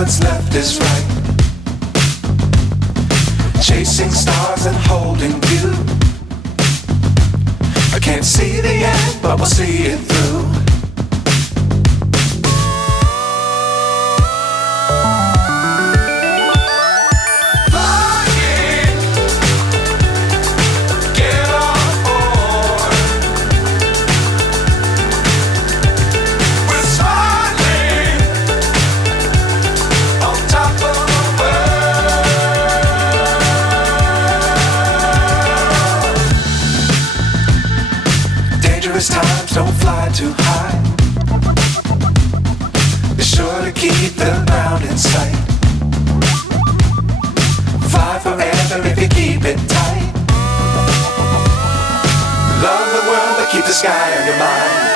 what's left is right. Chasing stars and holding you. I can't see the end, but we'll see it through. Times don't fly too high. Be sure to keep the ground in sight. Fly forever if you keep it tight. Love the world but keep the sky on your mind.